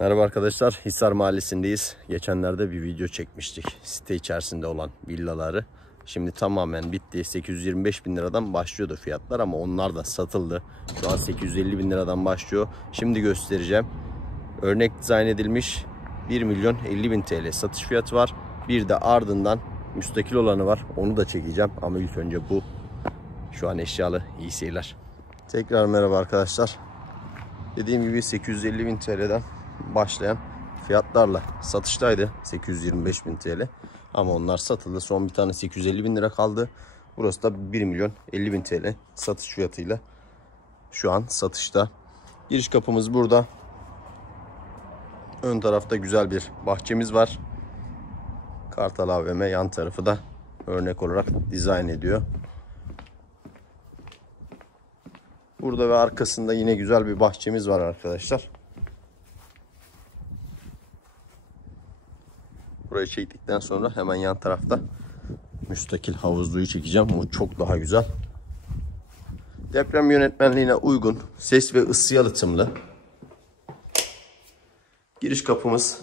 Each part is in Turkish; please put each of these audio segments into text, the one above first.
Merhaba arkadaşlar, Hisar Mahallesi'ndeyiz. Geçenlerde bir video çekmiştik site içerisinde olan villaları. Şimdi tamamen bitti. 825 bin liradan başlıyordu fiyatlar ama onlar da satıldı. Şu an 850 bin liradan başlıyor. Şimdi göstereceğim. Örnek dizayn edilmiş 1 milyon 50 bin TL satış fiyatı var. Bir de ardından müstakil olanı var. Onu da çekeceğim ama ilk önce bu. Şu an eşyalı. İyi seyirler. Tekrar merhaba arkadaşlar. Dediğim gibi 850 bin TL'den başlayan fiyatlarla satıştaydı 825 bin TL ama onlar satıldı. Son bir tane 850 bin lira kaldı. Burası da 1 milyon 50 bin TL satış fiyatıyla şu an satışta. Giriş kapımız burada. Ön tarafta güzel bir bahçemiz var. Kartal AVM yan tarafı da örnek olarak dizayn ediyor. Burada ve arkasında yine güzel bir bahçemiz var arkadaşlar. Burayı çektikten sonra hemen yan tarafta müstakil havuzluyu çekeceğim. O çok daha güzel. Deprem yönetmenliğine uygun, ses ve ısı yalıtımlı. Giriş kapımız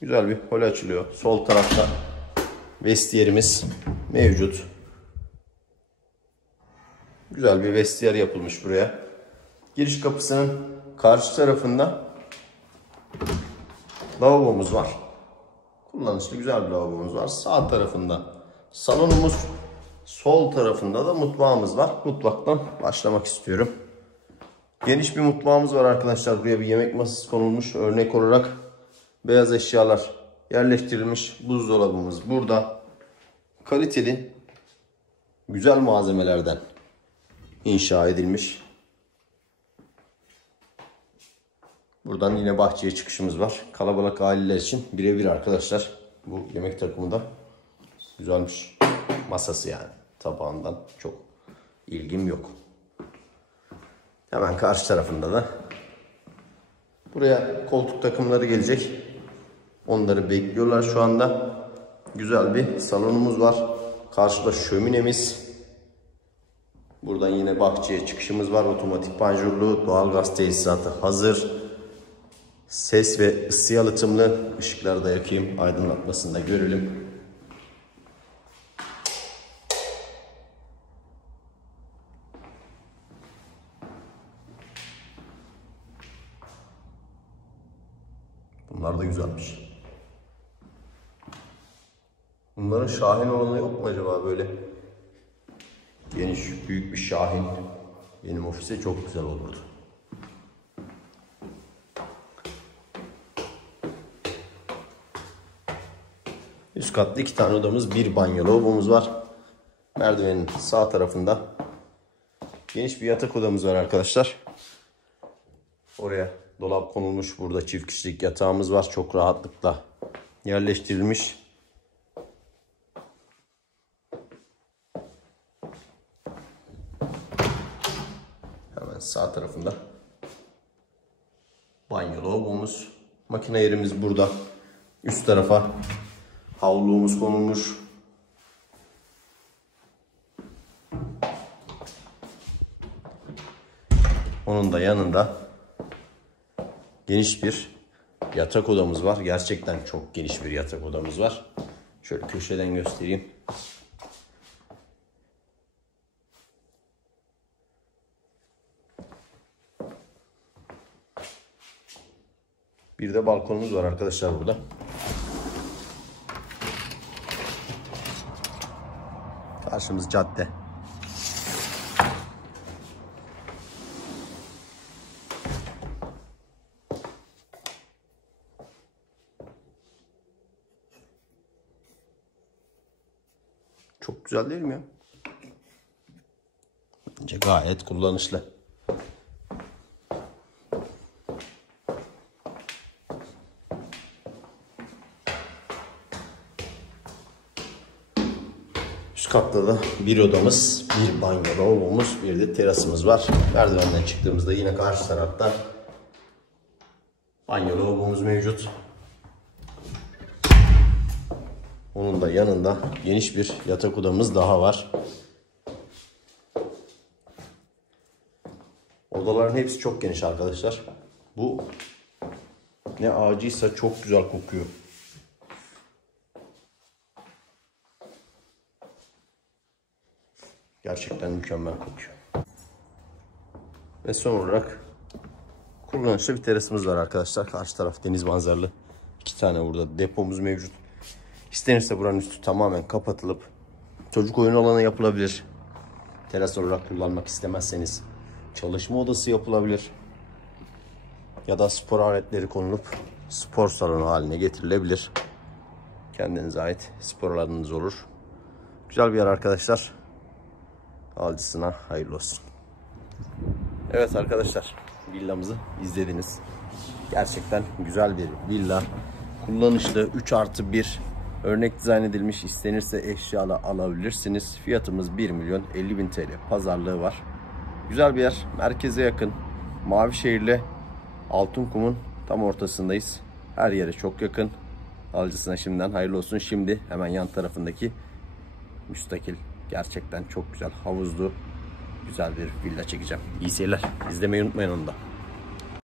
güzel bir hol açılıyor. Sol tarafta vestiyerimiz mevcut. Güzel bir vestiyer yapılmış buraya. Giriş kapısının karşı tarafında lavabomuz var. Kullanışlı güzel bir lavabomuz var. Sağ tarafında salonumuz, sol tarafında da mutfağımız var. Mutfaktan başlamak istiyorum. Geniş bir mutfağımız var arkadaşlar. Buraya bir yemek masası konulmuş. Örnek olarak beyaz eşyalar yerleştirilmiş. Buzdolabımız burada. Kaliteli, güzel malzemelerden inşa edilmiş. Buradan yine bahçeye çıkışımız var. Kalabalık aileler için birebir arkadaşlar. Bu yemek takımı da güzelmiş. Masası yani. Tabağından çok ilgim yok. Hemen karşı tarafında da buraya koltuk takımları gelecek. Onları bekliyorlar şu anda. Güzel bir salonumuz var. Karşıda şöminemiz. Buradan yine bahçeye çıkışımız var. Otomatik panjurlu, doğalgaz tesisatı hazır. Ses ve ısı yalıtımlı. Işıkları da yakayım, aydınlatmasını da görelim. Bunlar da güzelmiş. Bunların şahin olanı yok mu acaba böyle? Geniş, büyük bir şahin. Benim ofise çok güzel olurdu. Üst katlı 2 tane odamız, bir banyo lavabomuz var. Merdivenin sağ tarafında geniş bir yatak odamız var arkadaşlar. Oraya dolap konulmuş. Burada çift kişilik yatağımız var. Çok rahatlıkla yerleştirilmiş. Hemen sağ tarafında banyo lavabomuz. Makine yerimiz burada. Üst tarafa havluğumuz konulmuş. Onun da yanında geniş bir yatak odamız var. Gerçekten çok geniş bir yatak odamız var. Şöyle köşeden göstereyim. Bir de balkonumuz var arkadaşlar burada. Karşımız cadde. Çok güzel değil mi ya? Bence gayet kullanışlı. Üst katta da bir odamız, bir banyo lavabomuz, bir de terasımız var. Merdivenden çıktığımızda yine karşı tarafta banyo lavabomuz mevcut. Onun da yanında geniş bir yatak odamız daha var. Odaların hepsi çok geniş arkadaşlar. Bu Ne ağacıysa çok güzel kokuyor. Gerçekten mükemmel kokuyor. Ve son olarak kullanışlı bir terasımız var arkadaşlar. Karşı taraf deniz manzaralı. 2 tane burada depomuz mevcut. İstenirse buranın üstü tamamen kapatılıp çocuk oyun alanı yapılabilir. Teras olarak kullanmak istemezseniz çalışma odası yapılabilir. Ya da spor aletleri konulup spor salonu haline getirilebilir. Kendinize ait spor alanınız olur. Güzel bir yer arkadaşlar. Alıcısına hayırlı olsun. Evet arkadaşlar, villamızı izlediniz. Gerçekten güzel bir villa. Kullanışlı 3+1 örnek dizayn edilmiş, istenirse eşyalı alabilirsiniz. Fiyatımız 1.050.000 TL. Pazarlığı var. Güzel bir yer. Merkeze yakın. Mavişehir'le Altınkum'un tam ortasındayız. Her yere çok yakın. Alıcısına şimdiden hayırlı olsun. Şimdi hemen yan tarafındaki müstakil, gerçekten çok güzel havuzlu güzel bir villa çekeceğim. İyi seyirler. İzlemeyi unutmayın onu da.